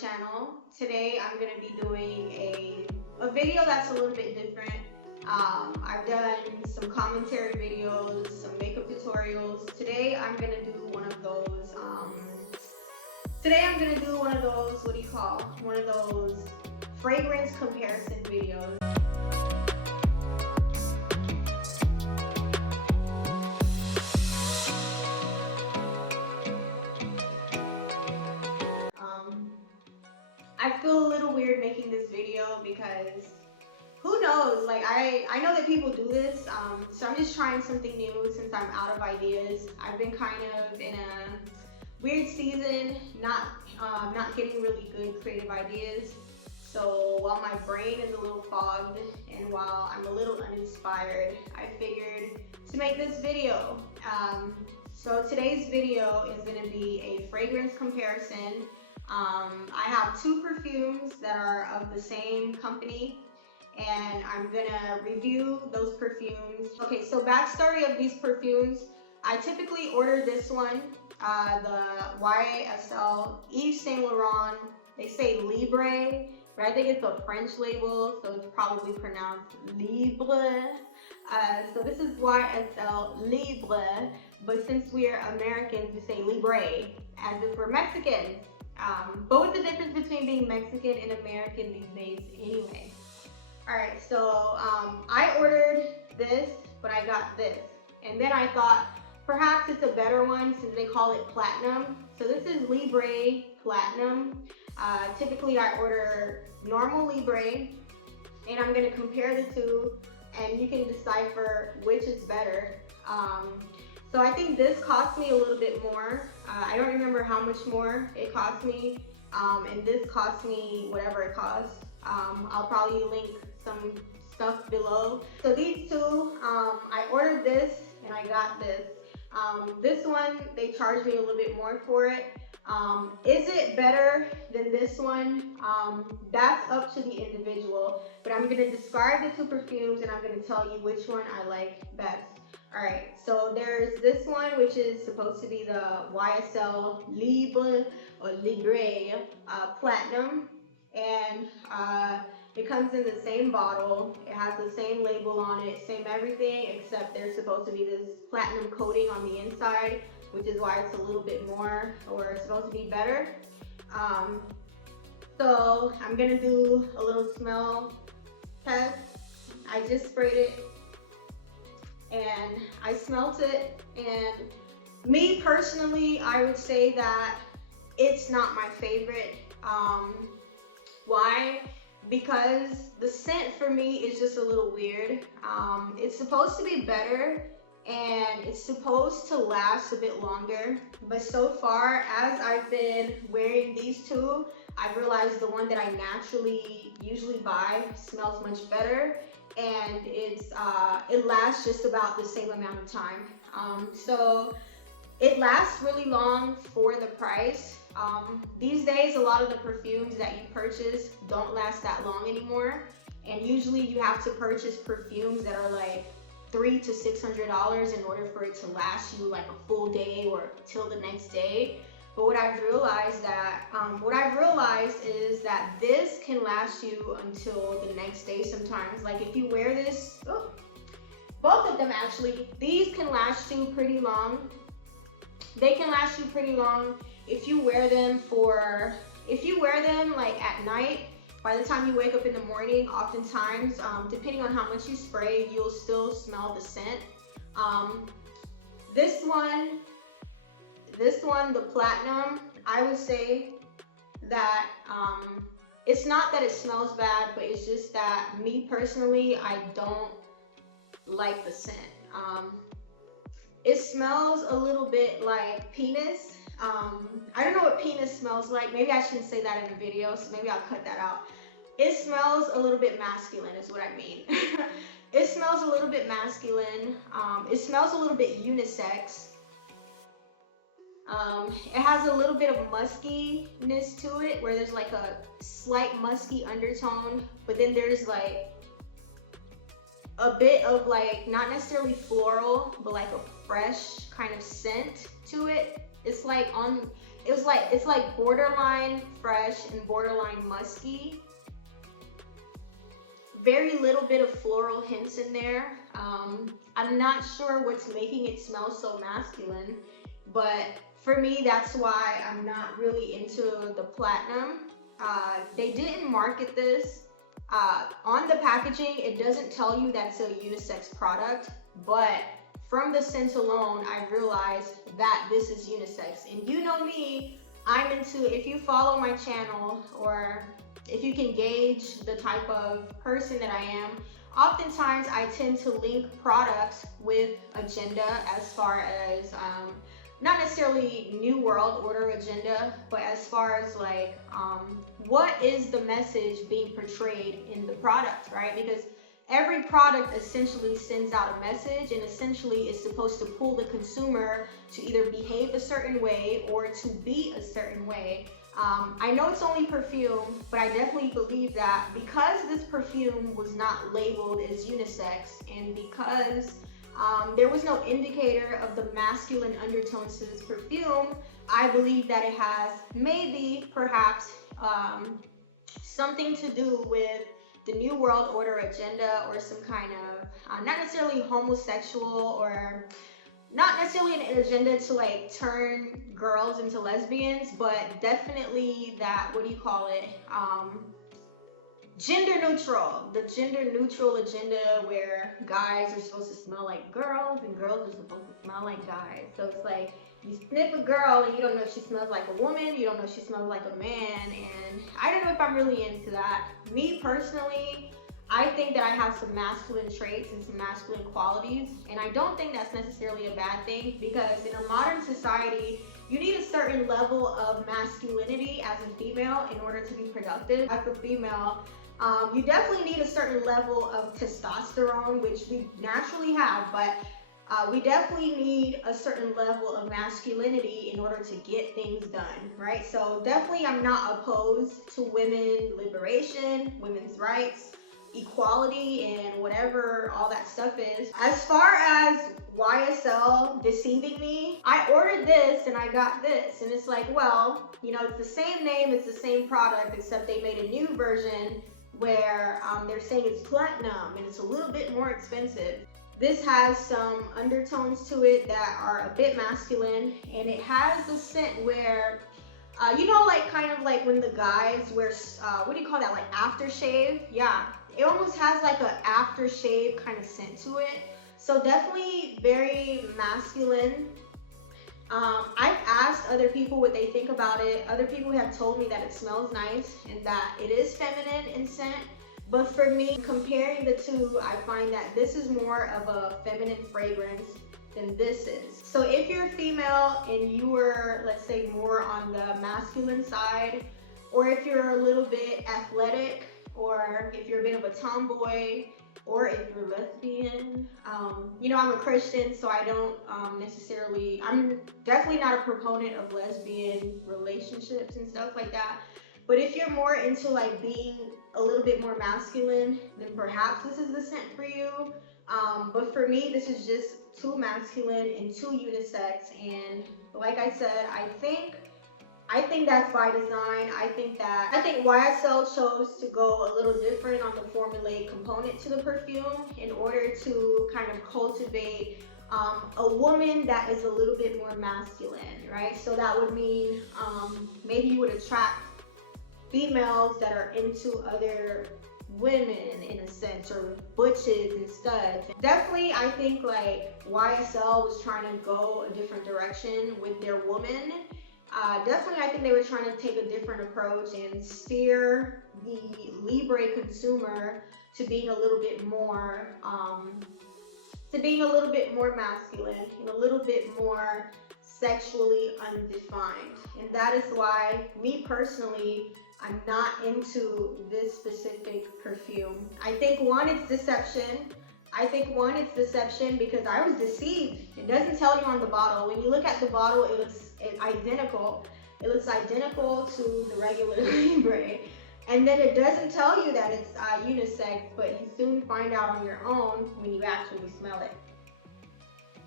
channel. Today I'm going to be doing a video that's a little bit different. I've done some commentary videos, some makeup tutorials. Today I'm going to do one of those, what do you call, one of those fragrance comparison videos. I feel a little weird making this video because who knows, like I know that people do this, so I'm just trying something new since I'm out of ideas. I've been kind of in a weird season, not getting really good creative ideas. So while my brain is a little fogged and while I'm a little uninspired, I figured to make this video. So today's video is going to be a fragrance comparison. I have two perfumes that are of the same company, and I'm gonna review those perfumes. Okay, so backstory of these perfumes. I typically order this one, the YSL Yves Saint Laurent. They say Libre, but I think it's a French label, so it's probably pronounced Libre. So this is YSL Libre, but since we're Americans, we say Libre, as if we're Mexicans. But what's the difference between being Mexican and American these days anyway? Alright, so I ordered this, but I got this. And then I thought perhaps it's a better one since they call it Platinum. So this is Libre Platinum. Typically I order normal Libre, and I'm going to compare the two and you can decipher which is better. So I think this cost me a little bit more. I don't remember how much more it cost me, and this cost me whatever it cost. I'll probably link some stuff below. So these two, I ordered this and I got this. This one, they charged me a little bit more for it. Is it better than this one? That's up to the individual, but I'm gonna describe the two perfumes and I'm gonna tell you which one I like best. Alright, so there's this one, which is supposed to be the YSL Libre or Libre Platinum, and it comes in the same bottle. It has the same label on it, same everything, except there's supposed to be this platinum coating on the inside, which is why it's a little bit more, or it's supposed to be better. So I'm gonna do a little smell test. I just sprayed it and I smelt it, and me personally, I would say that it's not my favorite. Why? Because the scent for me is just a little weird. It's supposed to be better and it's supposed to last a bit longer, but so far as I've been wearing these two, I've realized the one that I naturally usually buy smells much better, and it lasts just about the same amount of time. So it lasts really long for the price. These days, a lot of the perfumes that you purchase don't last that long anymore, and usually you have to purchase perfumes that are like $300 to $600 in order for it to last you like a full day or till the next day. But what I've realized is that this can last you until the next day sometimes. Like if you wear this, both of them actually, these can last you pretty long. They can last you pretty long if you wear them like at night. By the time you wake up in the morning, oftentimes, depending on how much you spray, you'll still smell the scent. This one, the Platinum, I would say that it's not that it smells bad, but it's just that me personally, I don't like the scent. It smells a little bit like penis. I don't know what penis smells like. Maybe I shouldn't say that in a video, so maybe I'll cut that out. It smells a little bit masculine is what I mean. It smells a little bit masculine. It smells a little bit unisex. It has a little bit of muskiness to it, where there's like a slight musky undertone, but then there's like a bit of like, not necessarily floral, but like a fresh kind of scent to it. It's like it's like borderline fresh and borderline musky. Very little bit of floral hints in there. I'm not sure what's making it smell so masculine, but for me, that's why I'm not really into the platinum. They didn't market this. On the packaging, it doesn't tell you that's a unisex product, but from the scent alone, I realized that this is unisex. And you know me, I'm into, if you follow my channel or if you can gauge the type of person that I am, oftentimes I tend to link products with agenda as far as, not necessarily New World Order agenda, but as far as like, what is the message being portrayed in the product, right? Because every product essentially sends out a message and essentially is supposed to pull the consumer to either behave a certain way or to be a certain way. I know it's only perfume, but I definitely believe that because this perfume was not labeled as unisex and because there was no indicator of the masculine undertones to this perfume, I believe that it has maybe, perhaps, something to do with the New World Order agenda or some kind of, not necessarily homosexual or not necessarily an agenda to like turn girls into lesbians, but definitely that, what do you call it? Gender neutral. The gender neutral agenda where guys are supposed to smell like girls and girls are supposed to smell like guys. So it's like you sniff a girl and you don't know if she smells like a woman, you don't know if she smells like a man, and I don't know if I'm really into that. Me personally, I think that I have some masculine traits and some masculine qualities, and I don't think that's necessarily a bad thing because in a modern society, you need a certain level of masculinity as a female in order to be productive. As a female, you definitely need a certain level of testosterone, which we naturally have, but we definitely need a certain level of masculinity in order to get things done, right? So definitely I'm not opposed to women liberation, women's rights, equality, and whatever all that stuff is. As far as YSL deceiving me, I ordered this and I got this, and it's like, well, you know, it's the same name, it's the same product, except they made a new version where they're saying it's platinum and it's a little bit more expensive. This has some undertones to it that are a bit masculine, and it has the scent where you know, like kind of like when the guys wear what do you call that, like aftershave? Yeah, it almost has like an aftershave kind of scent to it. So definitely very masculine. I've asked other people what they think about it. Other people have told me that it smells nice and that it is feminine in scent. But for me, comparing the two, I find that this is more of a feminine fragrance than this is. So if you're a female and you were, let's say, more on the masculine side, or if you're a little bit athletic, or if you're a bit of a tomboy, or if you're lesbian, you know, I'm a Christian, so I don't necessarily, I'm definitely not a proponent of lesbian relationships and stuff like that. But if you're more into like being a little bit more masculine, then perhaps this is the scent for you. But for me, this is just too masculine and too unisex. And like I said, I think that's by design. I think YSL chose to go a little different on the formulated component to the perfume in order to kind of cultivate a woman that is a little bit more masculine, right? So that would mean maybe you would attract females that are into other women in a sense, or butches and studs. Definitely, I think like YSL was trying to go a different direction with their woman. Definitely, I think they were trying to take a different approach and steer the Libre consumer to being a little bit more, masculine and a little bit more sexually undefined. And that is why, me personally, I'm not into this specific perfume. I think one, it's deception. Because I was deceived. It doesn't tell you on the bottle. When you look at the bottle, it looks identical. It looks identical to the regular Libre. And then it doesn't tell you that it's unisex, but you soon find out on your own when you actually smell it.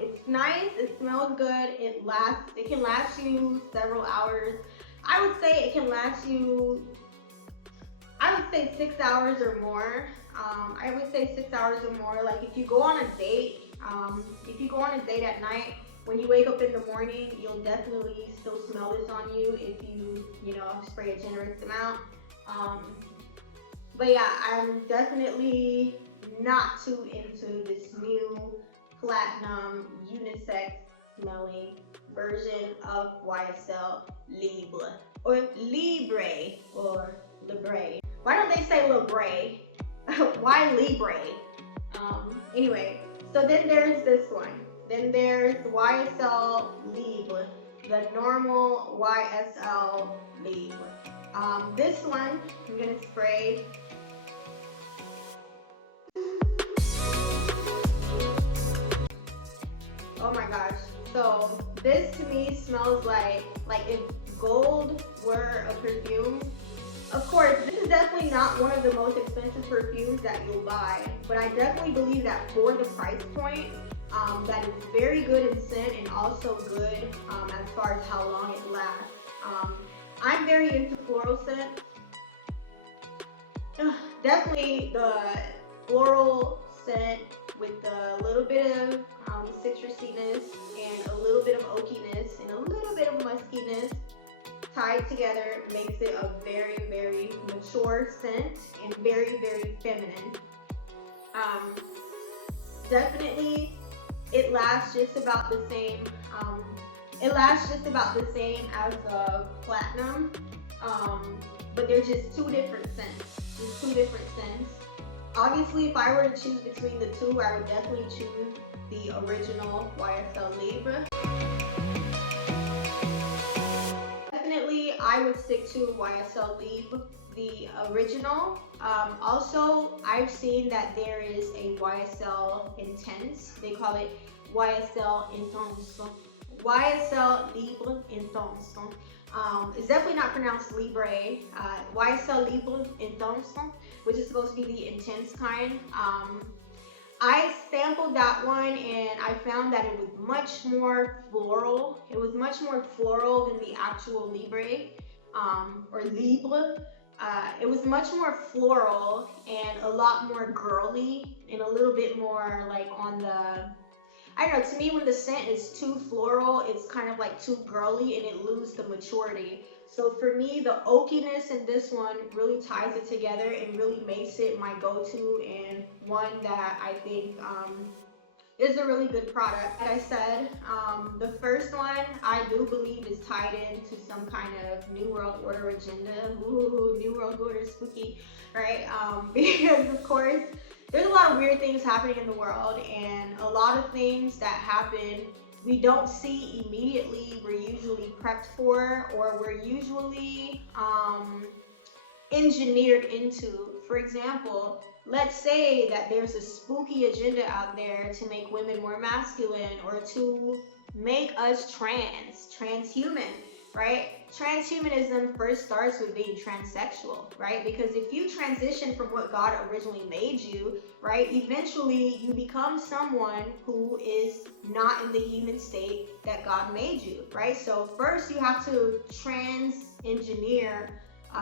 It's nice, it smells good, it can last you several hours. I would say it can last you, I would say 6 hours or more. I would say 6 hours or more. Like if you go on a date, at night, when you wake up in the morning, you'll definitely still smell this on you if you know, spray a generous amount. Um, but yeah, I'm definitely not too into this new platinum unisex smelling version of YSL Libre or Libre or Libre. Why don't they say Libre? Why Libre? Anyway, so then there's this one. Then there's YSL Libre, the normal YSL Libre. This one, I'm gonna spray. Oh my gosh. So this to me smells like if gold were a perfume. Of course, this is definitely not one of the most expensive perfumes that you'll buy, but I definitely believe that for the price point, that is very good in scent and also good as far as how long it lasts. I'm very into floral scent. Definitely the floral scent with a little bit of citrusiness and a little bit of oakiness and a little bit of muskiness tied together makes it a very, very mature scent and very, very feminine. Definitely, it lasts just about the same. As the platinum, but they're just two different scents. Just two different scents. Obviously, if I were to choose between the two, I would definitely choose the original YSL Libre. Definitely, I would stick to YSL Libre, the original. Also, I've seen that there is a YSL Intense. They call it YSL Intense. YSL Libre Intense. It's definitely not pronounced Libre. YSL Libre Intense, which is supposed to be the intense kind. I sampled that one and I found that it was much more floral. It was much more floral than the actual Libre or Libre. It was much more floral and a lot more girly and a little bit more like on the, I don't know, to me when the scent is too floral, it's kind of like too girly and it loses the maturity. So for me, the oakiness in this one really ties it together and really makes it my go-to and one that I think is a really good product. Like I said, the first one I do believe is tied into some kind of New World Order agenda. Ooh, New World Order spooky, right? Because of course, there's a lot of weird things happening in the world and a lot of things that happen we don't see immediately, we're usually prepped for, or we're usually engineered into. For example, let's say that there's a spooky agenda out there to make women more masculine or to make us transhuman, right? Transhumanism first starts with being transsexual, right? Because if you transition from what God originally made you, right, eventually you become someone who is not in the human state that God made you, right? So first you have to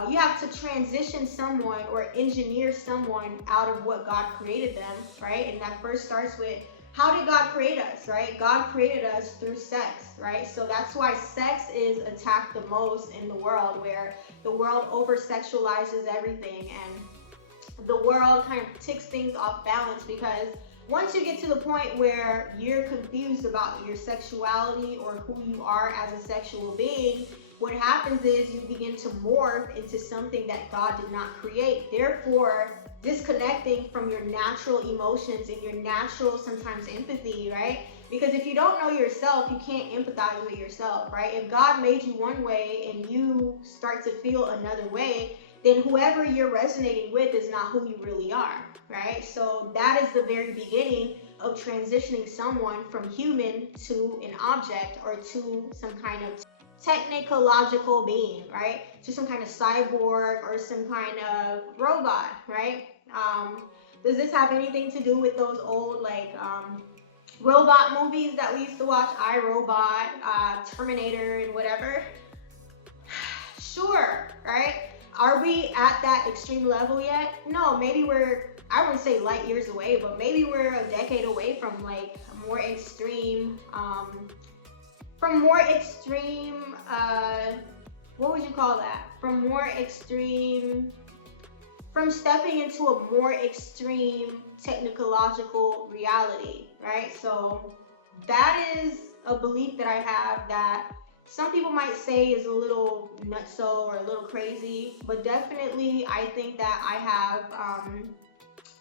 you have to transition someone or engineer someone out of what God created them, right? And that first starts with, how did God create us, right? God created us through sex, right? So that's why sex is attacked the most in the world, where the world over-sexualizes everything and the world kind of ticks things off balance, because once you get to the point where you're confused about your sexuality or who you are as a sexual being, what happens is you begin to morph into something that God did not create. Therefore, disconnecting from your natural emotions and your natural sometimes empathy, right? Because if you don't know yourself, you can't empathize with yourself, right? If God made you one way and you start to feel another way, then whoever you're resonating with is not who you really are, right? So that is the very beginning of transitioning someone from human to an object or to some kind of technological being, right? To some kind of cyborg or some kind of robot, right? Does this have anything to do with those old robot movies that we used to watch, I, Robot, Terminator, and whatever. Sure, right? Are we at that extreme level yet? No, maybe we're, I wouldn't say light years away, but maybe we're a decade away from like more extreme, from more extreme, what would you call that? From more extreme, from stepping into a more extreme technological reality, right? So that is a belief that I have that some people might say is a little nutso or a little crazy, but definitely I think that I have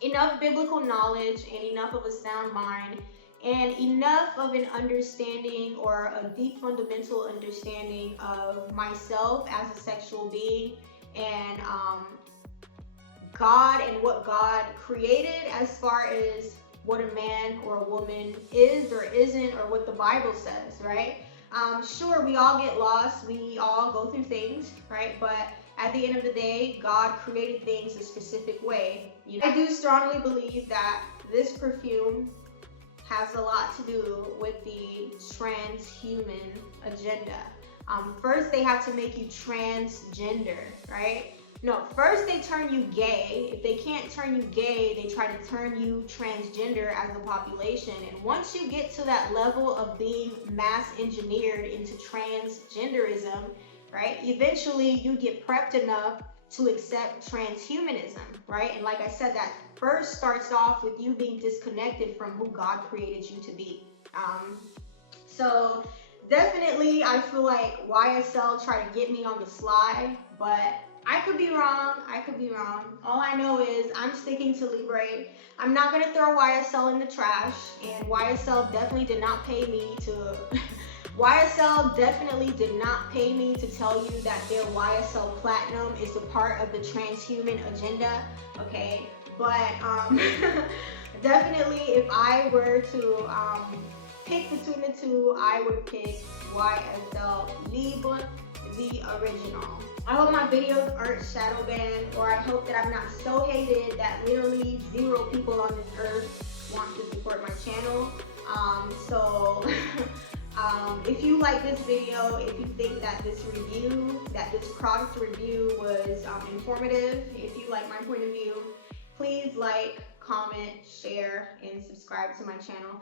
enough biblical knowledge and enough of a sound mind and enough of an understanding or a deep fundamental understanding of myself as a sexual being and God and what God created as far as what a man or a woman is or isn't or what the Bible says, right? Sure, we all get lost, we all go through things, right? But at the end of the day, God created things a specific way. You know, I do strongly believe that this perfume has a lot to do with the transhuman agenda. First, they have to make you transgender, right? No, first they turn you gay. If they can't turn you gay, they try to turn you transgender as a population. And once you get to that level of being mass engineered into transgenderism, right, eventually you get prepped enough to accept transhumanism, right? And like I said, that first starts off with you being disconnected from who God created you to be. So definitely I feel like YSL tried to get me on the sly, but I could be wrong. I could be wrong. All I know is I'm sticking to Libre. I'm not going to throw YSL in the trash, and YSL definitely did not pay me to YSL definitely did not pay me to tell you that their YSL Platinum is a part of the transhuman agenda, okay? But definitely if I were to pick between the two, I would pick YSL Libre, the original. I hope my videos aren't shadow banned, or I hope that I'm not so hated that literally 0 people on this earth want to support my channel. If you like this video, if you think that this product review was informative, if you like my point of view, please like, comment, share, and subscribe to my channel.